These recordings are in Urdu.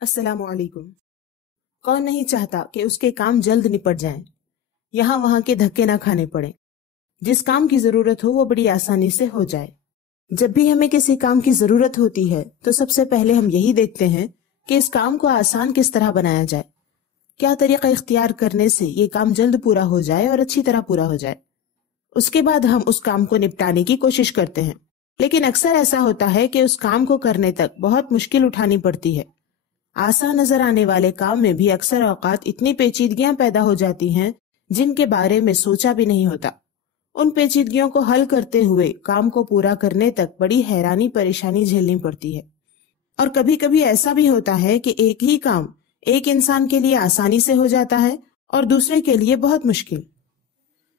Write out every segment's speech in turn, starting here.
السلام علیکم۔ کون نہیں چاہتا کہ اس کے کام جلد نپٹ جائیں، یہاں وہاں کے دھکے نہ کھانے پڑیں، جس کام کی ضرورت ہو وہ بڑی آسانی سے ہو جائے۔ جب بھی ہمیں کسی کام کی ضرورت ہوتی ہے تو سب سے پہلے ہم یہی دیکھتے ہیں کہ اس کام کو آسان کس طرح بنایا جائے، کیا طریقہ اختیار کرنے سے یہ کام جلد پورا ہو جائے اور اچھی طرح پورا ہو جائے۔ اس کے بعد ہم اس کام کو نپٹانے کی کوشش کرتے ہیں، لیکن اکثر ایسا ہوتا ہے کہ اس کام کو کرنے تک بہت مشکل اٹھانی پڑتی ہے۔ آسان نظر آنے والے کام میں بھی اکثر اوقات اتنی پیچیدگیاں پیدا ہو جاتی ہیں جن کے بارے میں سوچا بھی نہیں ہوتا۔ ان پیچیدگیوں کو حل کرتے ہوئے کام کو پورا کرنے تک بڑی حیرانی پریشانی جھیلنی پڑتی ہے، اور کبھی کبھی ایسا بھی ہوتا ہے کہ ایک ہی کام ایک انسان کے لیے آسانی سے ہو جاتا ہے اور دوسرے کے لیے بہت مشکل۔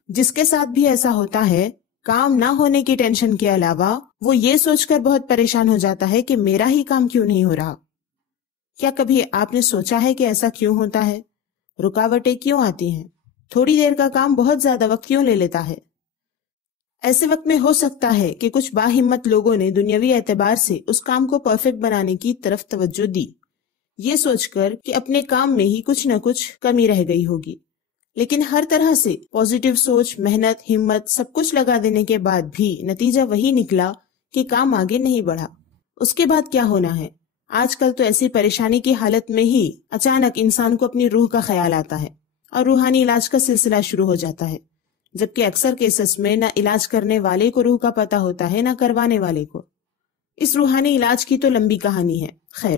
جس کے ساتھ بھی ایسا ہوتا ہے، کام نہ ہونے کی ٹینشن کے علاوہ وہ یہ سوچ کر بہت پریشان ہو جاتا ہے کہ میرا ہی کام کیوں نہیں ہو رہا۔ کیا کبھی آپ نے سوچا ہے کہ ایسا کیوں ہوتا ہے؟ رکاوٹیں کیوں آتی ہیں؟ تھوڑی دیر کا کام بہت زیادہ وقت کیوں لے لیتا ہے؟ ایسے وقت میں ہو سکتا ہے کہ کچھ باہمت لوگوں نے دنیاوی اعتبار سے اس کام کو پرفیکٹ بنانے کی طرف توجہ دی، یہ سوچ کر کہ اپنے کام میں ہی کچھ نہ کچھ کمی رہ گئی ہوگی۔ لیکن ہر طرح سے پازیٹیو سوچ، محنت، ہمت سب کچھ لگا دینے کے بعد بھی نتیجہ وہی نکلا کہ کام آگے نہیں بڑھا۔ اس کے بعد کیا ہونا ہے؟ آج کل تو ایسی پریشانی کی حالت میں ہی اچانک انسان کو اپنی روح کا خیال آتا ہے اور روحانی علاج کا سلسلہ شروع ہو جاتا ہے، جبکہ اکثر کیسز میں نہ علاج کرنے والے کو روح کا پتہ ہوتا ہے نہ کروانے والے کو۔ اس روحانی علاج کی تو لمبی کہانی ہے۔ خیر،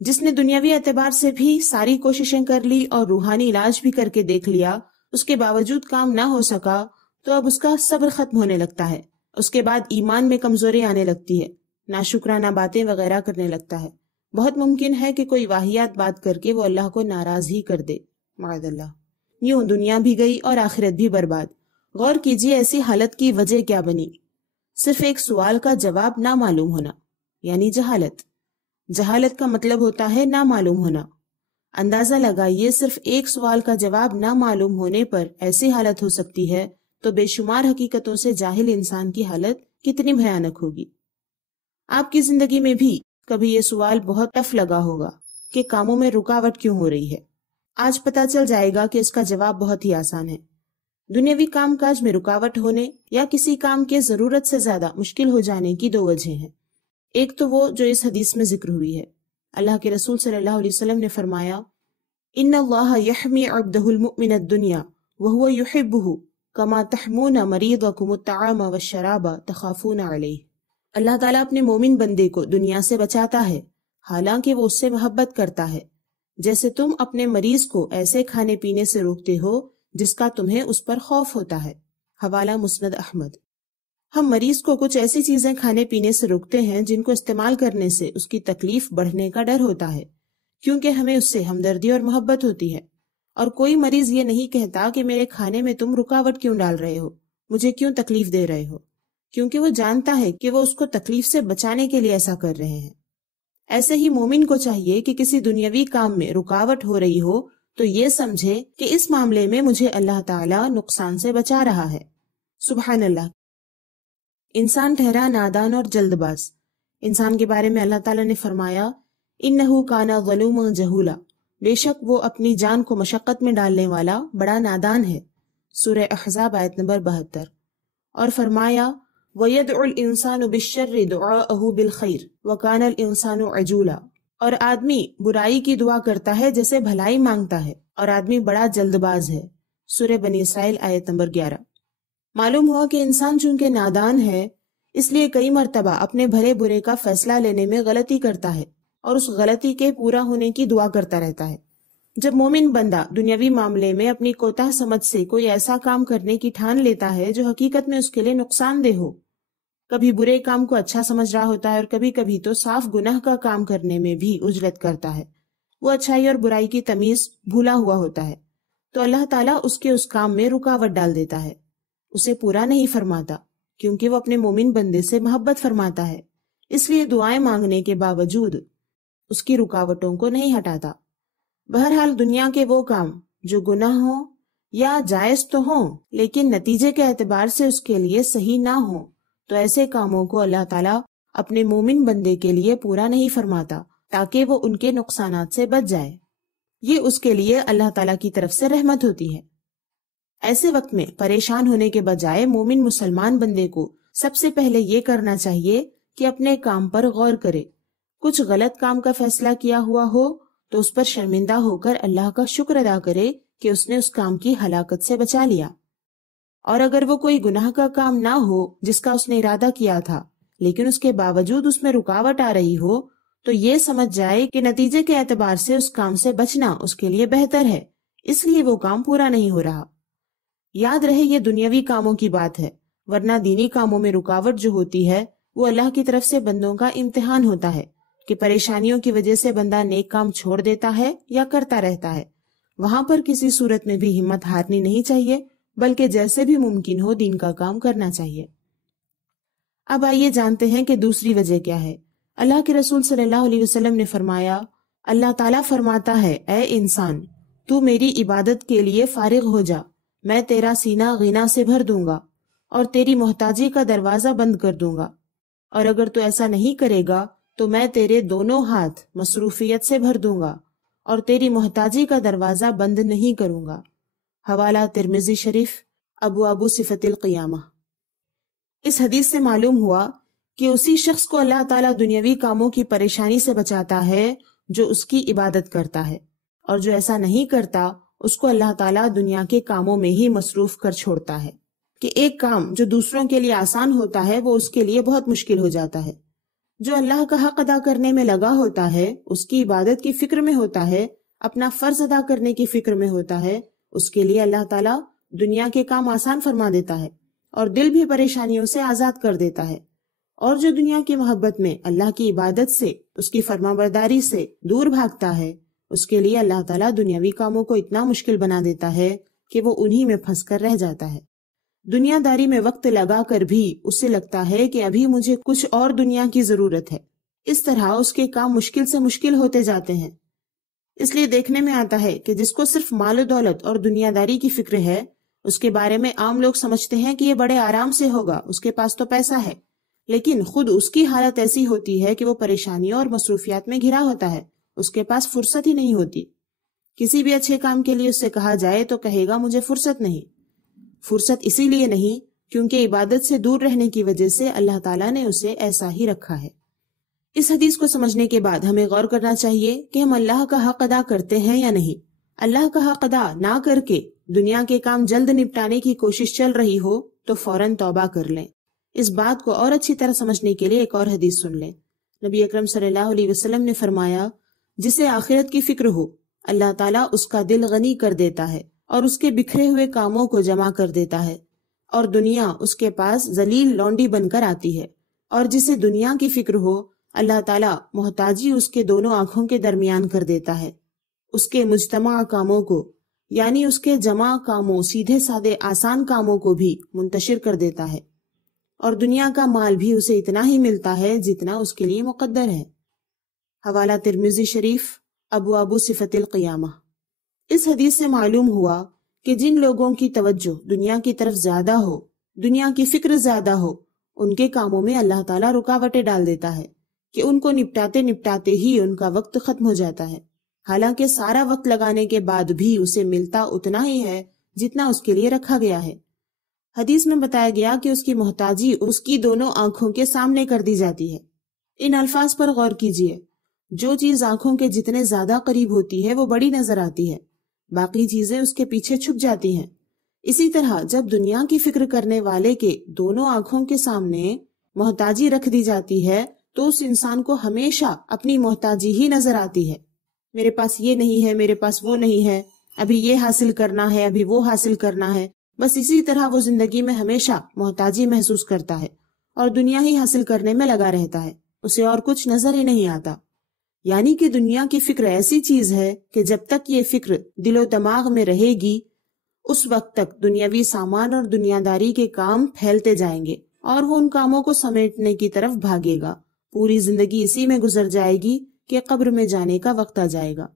جس نے دنیاوی اعتبار سے بھی ساری کوششیں کر لی اور روحانی علاج بھی کر کے دیکھ لیا، اس کے باوجود کام نہ ہو سکا، تو اب اس کا صبر ختم ہونے لگتا ہے۔ اس کے بعد ایمان میں کمزوری آنے لگتی ہے، ناشکرانہ باتیں وغیرہ کرنے لگتا ہے۔ بہت ممکن ہے کہ کوئی واہیات بات کر کے وہ اللہ کو ناراض ہی کر دے، معاذ اللہ۔ یوں دنیا بھی گئی اور آخرت بھی برباد۔ غور کیجئے ایسی حالت کی وجہ کیا بنی؟ صرف ایک سوال کا جواب نہ معلوم ہونا، یعنی جہالت۔ جہالت کا مطلب ہوتا ہے نہ معلوم ہونا۔ اندازہ لگائیے، صرف ایک سوال کا جواب نہ معلوم ہونے پر ایسی حالت ہو سکتی ہے، تو بے شمار حقیقتوں سے جاہل انسان کی حالت کتنی بھیانک ہوگی۔ آپ کی زندگی میں بھی کبھی یہ سوال بہت ٹف لگا ہوگا کہ کاموں میں رکاوٹ کیوں ہو رہی ہے۔ آج پتہ چل جائے گا کہ اس کا جواب بہت ہی آسان ہے۔ دنیاوی کام کاج میں رکاوٹ ہونے یا کسی کام کے ضرورت سے زیادہ مشکل ہو جانے کی دو وجہیں ہیں۔ ایک تو وہ جو اس حدیث میں ذکر ہوئی ہے، اللہ کے رسول صلی اللہ علیہ وسلم نے فرمایا، ان اللہ یحمی عبدہ المؤمن الدنیا وہو یحبہ کما تحمون مریضکم الطعام والشراب تخافون علیہ۔ اللہ تعالیٰ اپنے مومن بندے کو دنیا سے بچاتا ہے، حالانکہ وہ اس سے محبت کرتا ہے، جیسے تم اپنے مریض کو ایسے کھانے پینے سے روکتے ہو جس کا تمہیں اس پر خوف ہوتا ہے۔ حوالہ مسند احمد۔ ہم مریض کو کچھ ایسی چیزیں کھانے پینے سے روکتے ہیں جن کو استعمال کرنے سے اس کی تکلیف بڑھنے کا ڈر ہوتا ہے، کیونکہ ہمیں اس سے ہمدردی اور محبت ہوتی ہے۔ اور کوئی مریض یہ نہیں کہتا کہ میرے کھانے میں تم رکاوٹ کیوں ڈال رہے ہو، مجھے کیوں تکلیف دے رہے ہو، کیونکہ وہ جانتا ہے کہ وہ اس کو تکلیف سے بچانے کے لیے ایسا کر رہے ہیں۔ ایسے ہی مومن کو چاہیے کہ کسی دنیاوی کام میں رکاوٹ ہو رہی ہو تو یہ سمجھے کہ اس معاملے میں مجھے اللہ تعالیٰ نقصان سے بچا رہا ہے۔ سبحان اللہ۔ انسان ٹھہرا نادان اور جلد باز۔ انسان کے بارے میں اللہ تعالیٰ نے فرمایا، انہ کان ظلوما جہولا، بے شک وہ اپنی جان کو مشقت میں ڈالنے والا بڑا نادان ہے۔ سورہ احزاب آیت نمبر 72۔ اور فرمایا، وَيَدْعُ الْإِنسَانُ بِالشَّرِّ دُعَاءَهُ بِالْخَيْرِ وَكَانَ الْإِنسَانُ عَجُولًا۔ اور آدمی برائی کی دعا کرتا ہے جیسے بھلائی مانگتا ہے، اور آدمی بڑا جلد باز ہے۔ سورہ بنی اسرائیل آیت نمبر 11۔ معلوم ہوا کہ انسان چونکہ نادان ہے، اس لیے کئی مرتبہ اپنے بھلے برے کا فیصلہ لینے میں غلطی کرتا ہے اور اس غلطی کے پورا ہونے کی دعا کرتا رہتا ہے۔ جب مومن بندہ دنیاوی معاملے میں اپنی کوتاہ سمجھ سے کوئی ایسا کام کرنے کی ٹھان لیتا ہے جو حقیقت میں اس کے لیے نقصان دہ ہو، کبھی برے کام کو اچھا سمجھ رہا ہوتا ہے اور کبھی کبھی تو صاف گناہ کا کام کرنے میں بھی عجلت کرتا ہے، وہ اچھائی اور برائی کی تمیز بھولا ہوا ہوتا ہے، تو اللہ تعالیٰ اس کے اس کام میں رکاوٹ ڈال دیتا ہے، اسے پورا نہیں فرماتا، کیونکہ وہ اپنے مومن بندے سے محبت فرماتا ہے، اس لیے دعائیں مانگنے کے باوجود اس کی رکاوٹوں کو نہیں ہٹاتا۔ بہرحال دنیا کے وہ کام جو گناہ ہوں یا جائز تو ہوں لیکن نتیجے کے اعتبار سے اس کے لیے صحیح نہ ہوں، تو ایسے کاموں کو اللہ تعالیٰ اپنے مومن بندے کے لیے پورا نہیں فرماتا، تاکہ وہ ان کے نقصانات سے بچ جائے۔ یہ اس کے لیے اللہ تعالیٰ کی طرف سے رحمت ہوتی ہے۔ ایسے وقت میں پریشان ہونے کے بجائے مومن مسلمان بندے کو سب سے پہلے یہ کرنا چاہیے کہ اپنے کام پر غور کرے۔ کچھ غلط کام کا فیصلہ کیا ہوا ہو تو اس پر شرمندہ ہو کر اللہ کا شکر ادا کرے کہ اس نے اس کام کی ہلاکت سے بچا لیا، اور اگر وہ کوئی گناہ کا کام نہ ہو جس کا اس نے ارادہ کیا تھا لیکن اس کے باوجود اس میں رکاوٹ آ رہی ہو تو یہ سمجھ جائے کہ نتیجے کے اعتبار سے اس کام سے بچنا اس کے لیے بہتر ہے، اس لیے وہ کام پورا نہیں ہو رہا۔ یاد رہے یہ دنیاوی کاموں کی بات ہے، ورنہ دینی کاموں میں رکاوٹ جو ہوتی ہے وہ اللہ کی طرف سے بندوں کا امتحان ہوتا ہے کہ پریشانیوں کی وجہ سے بندہ نیک کام چھوڑ دیتا ہے یا کرتا رہتا ہے۔ وہاں پر کسی صورت میں بھی ہمت ہارنی نہیں چاہیے، بلکہ جیسے بھی ممکن ہو دین کا کام کرنا چاہیے۔ اب آئیے جانتے ہیں کہ دوسری وجہ کیا ہے۔ اللہ کے رسول صلی اللہ علیہ وسلم نے فرمایا، اللہ تعالیٰ فرماتا ہے، اے انسان، تو میری عبادت کے لیے فارغ ہو جا، میں تیرا سینہ غنا سے بھر دوں گا اور تیری محتاجی کا دروازہ بند کر دوں گا، اور اگر تو ایسا نہیں کرے گا تو میں تیرے دونوں ہاتھ مصروفیت سے بھر دوں گا اور تیری محتاجی کا دروازہ بند نہیں کروں گا۔ حوالہ ترمذی شریف، ابواب صفت القیامہ۔ اس حدیث سے معلوم ہوا کہ اسی شخص کو اللہ تعالیٰ دنیاوی کاموں کی پریشانی سے بچاتا ہے جو اس کی عبادت کرتا ہے، اور جو ایسا نہیں کرتا اس کو اللہ تعالیٰ دنیا کے کاموں میں ہی مصروف کر چھوڑتا ہے کہ ایک کام جو دوسروں کے لیے آسان ہوتا ہے وہ اس کے لیے بہت مشکل ہو جاتا ہے۔ جو اللہ کا حق ادا کرنے میں لگا ہوتا ہے، اس کی عبادت کی فکر میں ہوتا ہے، اپنا فرض ادا کرنے کی فکر میں ہوتا ہے، اس کے لیے اللہ تعالیٰ دنیا کے کام آسان فرما دیتا ہے اور دل بھی پریشانیوں سے آزاد کر دیتا ہے۔ اور جو دنیا کی محبت میں اللہ کی عبادت سے، اس کی فرما برداری سے دور بھاگتا ہے، اس کے لیے اللہ تعالیٰ دنیاوی کاموں کو اتنا مشکل بنا دیتا ہے کہ وہ انہی میں پھنس کر رہ جاتا ہے۔ دنیا داری میں وقت لگا کر بھی اسے لگتا ہے کہ ابھی مجھے کچھ اور دنیا کی ضرورت ہے، اس طرح اس کے کام مشکل سے مشکل ہوتے جاتے ہیں۔ اس لیے دیکھنے میں آتا ہے کہ جس کو صرف مال و دولت اور دنیا داری کی فکر ہے، اس کے بارے میں عام لوگ سمجھتے ہیں کہ یہ بڑے آرام سے ہوگا، اس کے پاس تو پیسہ ہے، لیکن خود اس کی حالت ایسی ہوتی ہے کہ وہ پریشانیوں اور مصروفیات میں گھرا ہوتا ہے، اس کے پاس فرصت ہی نہیں ہوتی۔ کسی بھی اچھے کام کے لیے اس سے کہا جائے تو کہے گا مجھے فرصت نہیں۔ فرصت اسی لیے نہیں کیونکہ عبادت سے دور رہنے کی وجہ سے اللہ تعالیٰ نے اسے ایسا ہی رکھا ہے۔ اس حدیث کو سمجھنے کے بعد ہمیں غور کرنا چاہیے کہ ہم اللہ کا حق ادا کرتے ہیں یا نہیں۔ اللہ کا حق ادا نہ کر کے دنیا کے کام جلد نپٹانے کی کوشش چل رہی ہو تو فوراً توبہ کر لیں۔ اس بات کو اور اچھی طرح سمجھنے کے لیے ایک اور حدیث سن لیں۔ نبی اکرم صلی اللہ علیہ وسلم نے فرمایا، جسے آخرت کی فکر ہو اللہ تعالیٰ اس کا دل غنی کر دیتا ہے اور اس کے بکھرے ہوئے کاموں کو جمع کر دیتا ہے، اور دنیا اس کے پاس ذلیل لونڈی بن کر آتی ہے۔ اور جسے دنیا کی فکر ہو اللہ تعالیٰ محتاجی اس کے دونوں آنکھوں کے درمیان کر دیتا ہے، اس کے مجتمع کاموں کو یعنی اس کے جمع کاموں، سیدھے سادے آسان کاموں کو بھی منتشر کر دیتا ہے، اور دنیا کا مال بھی اسے اتنا ہی ملتا ہے جتنا اس کے لیے مقدر ہے۔ حوالہ ترمذی شریف، ابواب صفت القیامہ۔ اس حدیث سے معلوم ہوا کہ جن لوگوں کی توجہ دنیا کی طرف زیادہ ہو، دنیا کی فکر زیادہ ہو، ان کے کاموں میں اللہ تعالیٰ رکاوٹیں ڈال دیتا ہے کہ ان کو نپٹاتے نپٹاتے ہی ان کا وقت ختم ہو جاتا ہے، حالانکہ سارا وقت لگانے کے بعد بھی اسے ملتا اتنا ہی ہے جتنا اس کے لیے رکھا گیا ہے۔ حدیث میں بتایا گیا کہ اس کی محتاجی اس کی دونوں آنکھوں کے سامنے کر دی جاتی ہے۔ ان الفاظ پر غور کیجئے، جو چیز آنکھوں کے جتنے زیادہ قریب ہوتی ہے وہ بڑی نظر آتی ہے، باقی چیزیں اس کے پیچھے چھپ جاتی ہیں۔ اسی طرح جب دنیا کی فکر کرنے والے کے دونوں آنکھوں کے سامنے محتاجی رکھ دی جاتی ہے تو اس انسان کو ہمیشہ اپنی محتاجی ہی نظر آتی ہے۔ میرے پاس یہ نہیں ہے، میرے پاس وہ نہیں ہے، ابھی یہ حاصل کرنا ہے، ابھی وہ حاصل کرنا ہے، بس اسی طرح وہ زندگی میں ہمیشہ محتاجی محسوس کرتا ہے اور دنیا ہی حاصل کرنے میں لگا رہتا ہے، اسے اور کچھ نظر ہی نہیں آتا۔ یعنی کہ دنیا کی فکر ایسی چیز ہے کہ جب تک یہ فکر دل و دماغ میں رہے گی اس وقت تک دنیاوی سامان اور دنیا داری کے کام پھیلتے جائیں گے اور وہ ان کاموں کو سمیٹنے کی طرف بھاگے گا، پوری زندگی اسی میں گزر جائے گی کہ قبر میں جانے کا وقت آ جائے گا،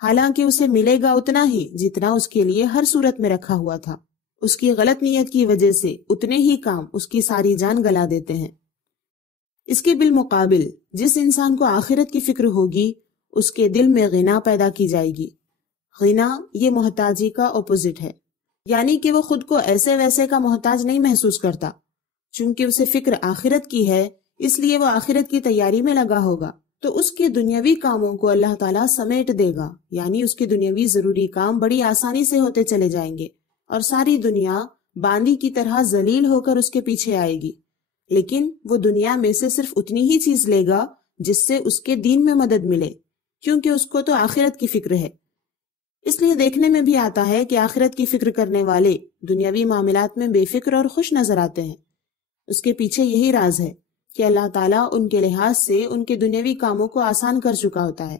حالانکہ اسے ملے گا اتنا ہی جتنا اس کے لیے ہر صورت میں رکھا ہوا تھا۔ اس کی غلط نیت کی وجہ سے اتنے ہی کام اس کی ساری جان گلا دیتے ہیں۔ اس کے بالمقابل جس انسان کو آخرت کی فکر ہوگی اس کے دل میں غنا پیدا کی جائے گی۔ غنا یہ محتاجی کا اپوزٹ ہے، یعنی کہ وہ خود کو ایسے ویسے کا محتاج نہیں محسوس کرتا۔ چونکہ اسے فکر آخرت کی ہے اس لیے وہ آخرت کی تیاری میں لگا ہوگا، تو اس کے دنیاوی کاموں کو اللہ تعالیٰ سمیٹ دے گا، یعنی اس کے دنیاوی ضروری کام بڑی آسانی سے ہوتے چلے جائیں گے اور ساری دنیا باندی کی طرح ذلیل ہو کر اس کے پیچھے آئے گی۔ لیکن وہ دنیا میں سے صرف اتنی ہی چیز لے گا جس سے اس کے دین میں مدد ملے، کیونکہ اس کو تو آخرت کی فکر ہے۔ اس لیے دیکھنے میں بھی آتا ہے کہ آخرت کی فکر کرنے والے دنیاوی معاملات میں بے فکر اور خوش نظر آتے ہیں۔ اس کے پیچھے یہی راز ہے کہ اللہ تعالیٰ ان کے لحاظ سے ان کے دنیاوی کاموں کو آسان کر چکا ہوتا ہے۔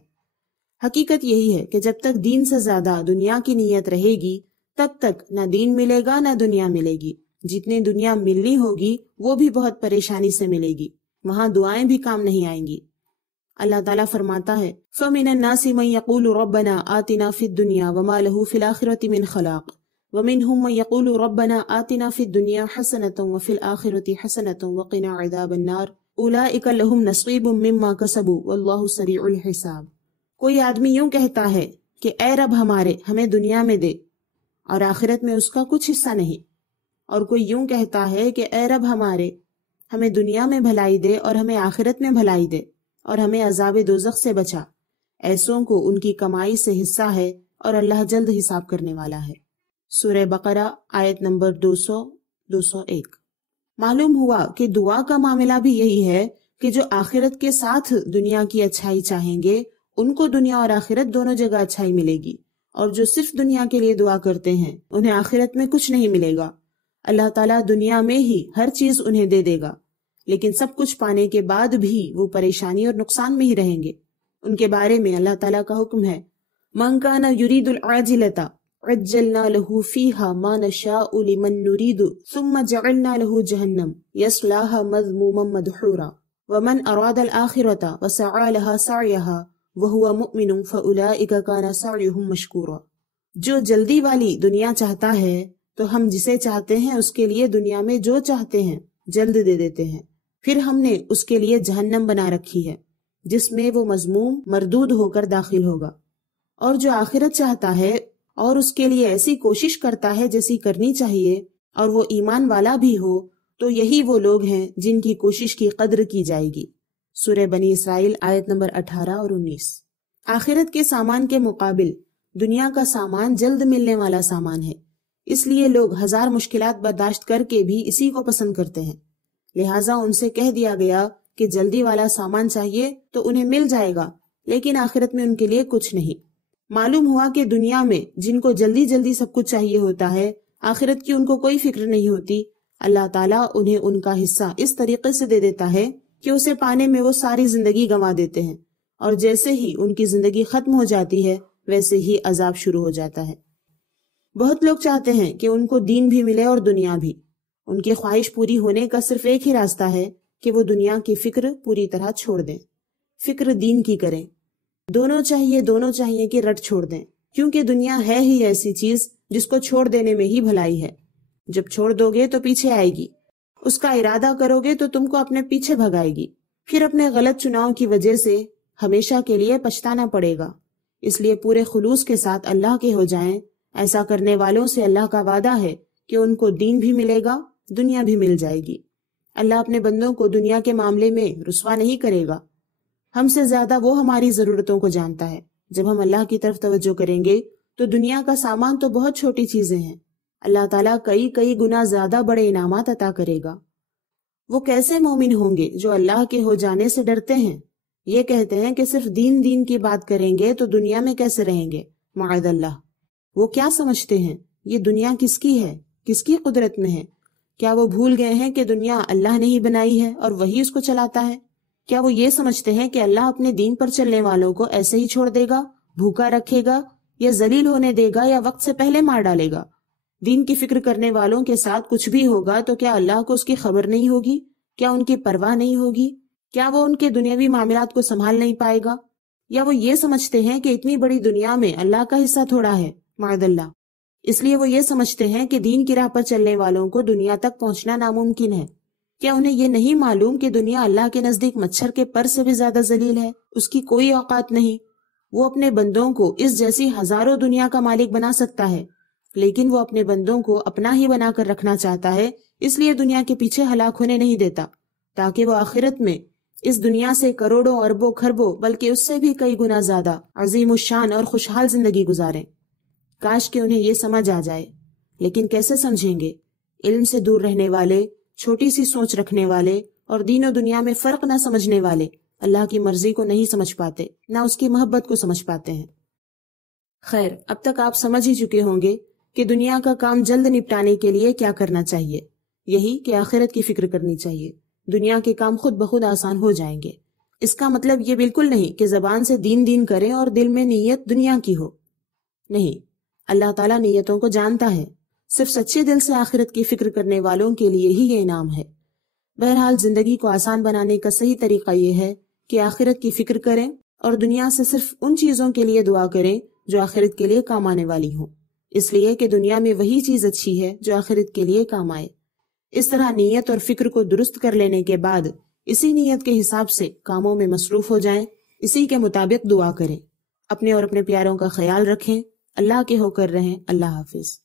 حقیقت یہی ہے کہ جب تک دین سے زیادہ دنیا کی نیت رہے گی تب تک نہ دین ملے گا نہ دنیا ملے گی۔ جتنی دنیا ملنی ہوگی وہ بھی بہت پریشانی سے ملے گی، وہاں دعائیں بھی کام نہیں آئیں گی۔ اللہ تعالیٰ فرماتا ہے فَمِنَ النَّاسِ مَن يَقُولُ رَبَّنَا آتِنَا فِي الدُّنْيَا وَمَا لَهُ فِي الْآخِرَةِ مِنْ خَلَاقٍ وَمِنْهُم مَن يَقُولُ رَبَّنَا آتِنَا فِي الدُّنْيَا حَسَنَةً وَفِي الْآخِرَةِ حَسَنَةً وَقِنَا عَذَابَ النَّارِ أُولَئِكَ لَهُمْ نَصِيبٌ مِّمَّا كَسَبُوا وَاللَّهُ سَرِيعُ الْحِسَابِ۔ کوئی آدمی یوں کہتا ہے کہ اے رب ہمارے ہمیں دنیا میں دے اور آخرت میں اس کا کچھ حصہ نہیں، اور کوئی یوں کہتا ہے کہ اے رب ہمارے ہمیں دنیا میں بھلائی دے اور ہمیں آخرت میں بھلائی دے اور ہمیں عذاب دوزخ سے بچا۔ ایسوں کو ان کی کمائی سے حصہ ہے اور اللہ جلد حساب کرنے والا ہے۔ سورہ بقرہ آیت نمبر 200-201۔ معلوم ہوا کہ دعا کا معاملہ بھی یہی ہے کہ جو آخرت کے ساتھ دنیا کی اچھائی چاہیں گے ان کو دنیا اور آخرت دونوں جگہ اچھائی ملے گی، اور جو صرف دنیا کے لیے دعا کرتے ہیں انہیں آخرت میں کچھ نہیں ملے گا۔ اللہ تعالیٰ دنیا میں ہی ہر چیز انہیں دے دے گا، لیکن سب کچھ پانے کے بعد بھی وہ پریشانی اور نقصان میں ہی رہیں گے۔ ان کے بارے میں اللہ تعالیٰ کا حکم ہے مَن كَانَ يُرِيدُ الْعَاجِلَةَ عَجَّلْنَا لَهُ فِيهَا مَا نَشَاءُ لِمَن نُرِيدُ ثُمَّ جَعَلْنَا لَهُ جَهَنَّمَ يَصْلَاهَا مَذْمُومًا مَدْحُورًا وَمَنْ أَرَادَ الْآخِرَةَ وَسَعَىٰ لَهَا سَعْيَهَا وَهُوَ مُؤْمِنٌ فَأُولَٰئِكَ كَانَ سَعْيُهُمْ مَشْكُورًا۔ جو جلدی والی دنیا چاہتا ہے تو ہم جسے چاہتے ہیں اس کے لیے دنیا میں جو چاہتے ہیں جلد دے دیتے ہیں، پھر ہم نے اس کے لیے جہنم بنا رکھی ہے جس میں وہ مذموم مردود ہو کر داخل ہوگا۔ اور جو آخرت چاہتا ہے اور اس کے لیے ایسی کوشش کرتا ہے جیسی کرنی چاہیے اور وہ ایمان والا بھی ہو تو یہی وہ لوگ ہیں جن کی کوشش کی قدر کی جائے گی۔ سورہ بنی اسرائیل آیت نمبر 18 اور 19۔ آخرت کے سامان کے مقابل دنیا کا سامان جلد ملنے والا سامان ہے، اس لیے لوگ ہزار مشکلات برداشت کر کے بھی اسی کو پسند کرتے ہیں۔ لہٰذا ان سے کہہ دیا گیا کہ جلدی والا سامان چاہیے تو انہیں مل جائے گا، لیکن آخرت میں ان کے لیے کچھ نہیں۔ معلوم ہوا کہ دنیا میں جن کو جلدی جلدی سب کچھ چاہیے ہوتا ہے، آخرت کی ان کو کوئی فکر نہیں ہوتی۔ اللہ تعالیٰ انہیں ان کا حصہ اس طریقے سے دے دیتا ہے کہ اسے پانے میں وہ ساری زندگی گنوا دیتے ہیں، اور جیسے ہی ان کی زندگی ختم ہو جاتی ہے ویسے ہی عذاب شروع ہو جاتا ہے۔ بہت لوگ چاہتے ہیں کہ ان کو دین بھی ملے اور دنیا بھی۔ ان کی خواہش پوری ہونے کا صرف ایک ہی راستہ ہے کہ وہ دنیا کی فکر پوری طرح چھوڑ دیں، فکر دین کی کریں۔ دونوں چاہیے کہ رٹ چھوڑ دیں، کیونکہ دنیا ہے ہی ایسی چیز جس کو چھوڑ دینے میں ہی بھلائی ہے۔ جب چھوڑ دو گے تو پیچھے آئے گی، اس کا ارادہ کرو گے تو تم کو اپنے پیچھے بھگائے گی، پھر اپنے غلط چناؤ کی وجہ سے ہمیشہ کے لیے پچھتانا پڑے گا۔ اس لیے پورے خلوص کے ساتھ اللہ کے ہو جائیں۔ ایسا کرنے والوں سے اللہ کا وعدہ ہے کہ ان کو دین بھی ملے گا، دنیا بھی مل جائے گی۔ اللہ اپنے بندوں کو دنیا کے معاملے میں رسوا نہیں کرے گا۔ ہم سے زیادہ وہ ہماری ضرورتوں کو جانتا ہے۔ جب ہم اللہ کی طرف توجہ کریں گے تو دنیا کا سامان تو بہت چھوٹی چیزیں ہیں، اللہ تعالیٰ کئی گنا زیادہ بڑے انعامات عطا کرے گا۔ وہ کیسے مومن ہوں گے جو اللہ کے ہو جانے سے ڈرتے ہیں؟ یہ کہتے ہیں کہ صرف دین کی بات کریں گے تو دنیا میں کیسے رہیں گے؟ معاذ اللہ۔ وہ کیا سمجھتے ہیں یہ دنیا کس کی ہے، کس کی قدرت میں ہے؟ کیا وہ بھول گئے ہیں کہ دنیا اللہ نے ہی بنائی ہے اور وہی اس کو چلاتا ہے؟ کیا وہ یہ سمجھتے ہیں کہ اللہ اپنے دین پر چلنے والوں کو ایسے ہی چھوڑ دے گا، بھوکا رکھے گا، یا ذلیل ہونے دے گا، یا وقت سے پہلے مار ڈالے گا؟ دین کی فکر کرنے والوں کے ساتھ کچھ بھی ہوگا تو کیا اللہ کو اس کی خبر نہیں ہوگی؟ کیا ان کی پرواہ نہیں ہوگی؟ کیا وہ ان کے دنیاوی معاملات کو سنبھال نہیں پائے گا؟ یا وہ یہ سمجھتے ہیں کہ اتنی بڑی دنیا میں اللہ کا حصہ تھوڑا ہے؟ معاذ اللہ۔ اس لیے وہ یہ سمجھتے ہیں کہ دین کی راہ پر چلنے والوں کو دنیا تک پہنچنا ناممکن ہے۔ کیا انہیں یہ نہیں معلوم کہ دنیا اللہ کے نزدیک مچھر کے پر سے بھی زیادہ ذلیل ہے؟ اس کی کوئی اوقات نہیں۔ وہ اپنے بندوں کو اس جیسی ہزاروں دنیا کا مالک بنا سکتا ہے، لیکن وہ اپنے بندوں کو اپنا ہی بنا کر رکھنا چاہتا ہے، اس لیے دنیا کے پیچھے ہلاک ہونے نہیں دیتا، تاکہ وہ آخرت میں اس دنیا سے کروڑوں اربوں کھربوں بلکہ اس سے بھی کئی گنا زیادہ عظیم الشان اور خوشحال زندگی گزاریں۔ کاش کہ انہیں یہ سمجھ آ جائے، لیکن کیسے سمجھیں گے؟ علم سے دور رہنے والے، چھوٹی سی سوچ رکھنے والے اور دین و دنیا میں فرق نہ سمجھنے والے اللہ کی مرضی کو نہیں سمجھ پاتے، نہ اس کی محبت کو سمجھ پاتے ہیں۔ خیر، اب تک آپ سمجھ ہی چکے ہوں گے کہ دنیا کا کام جلد نپٹانے کے لیے کیا کرنا چاہیے، یہی کہ آخرت کی فکر کرنی چاہیے۔ دنیا کے کام خود بخود آسان ہو جائیں گے۔ اس کا مطلب یہ بالکل نہیں کہ زبان سے دین دین کریں اور دل میں نیت دنیا کی ہو، نہیں، اللہ تعالیٰ نیتوں کو جانتا ہے، صرف سچے دل سے آخرت کی فکر کرنے والوں کے لیے ہی یہ انعام ہے۔ بہرحال زندگی کو آسان بنانے کا صحیح طریقہ یہ ہے کہ آخرت کی فکر کریں اور دنیا سے صرف ان چیزوں کے لیے دعا کریں جو آخرت کے لیے کام آنے والی ہوں، اس لیے کہ دنیا میں وہی چیز اچھی ہے جو آخرت کے لیے کام آئے۔ اس طرح نیت اور فکر کو درست کر لینے کے بعد اسی نیت کے حساب سے کاموں میں مصروف ہو جائیں، اسی کے مطابق دعا کریں، اپنے اور اپنے پیاروں کا خیال رکھیں، اللہ کے ہو کر رہیں۔ اللہ حافظ۔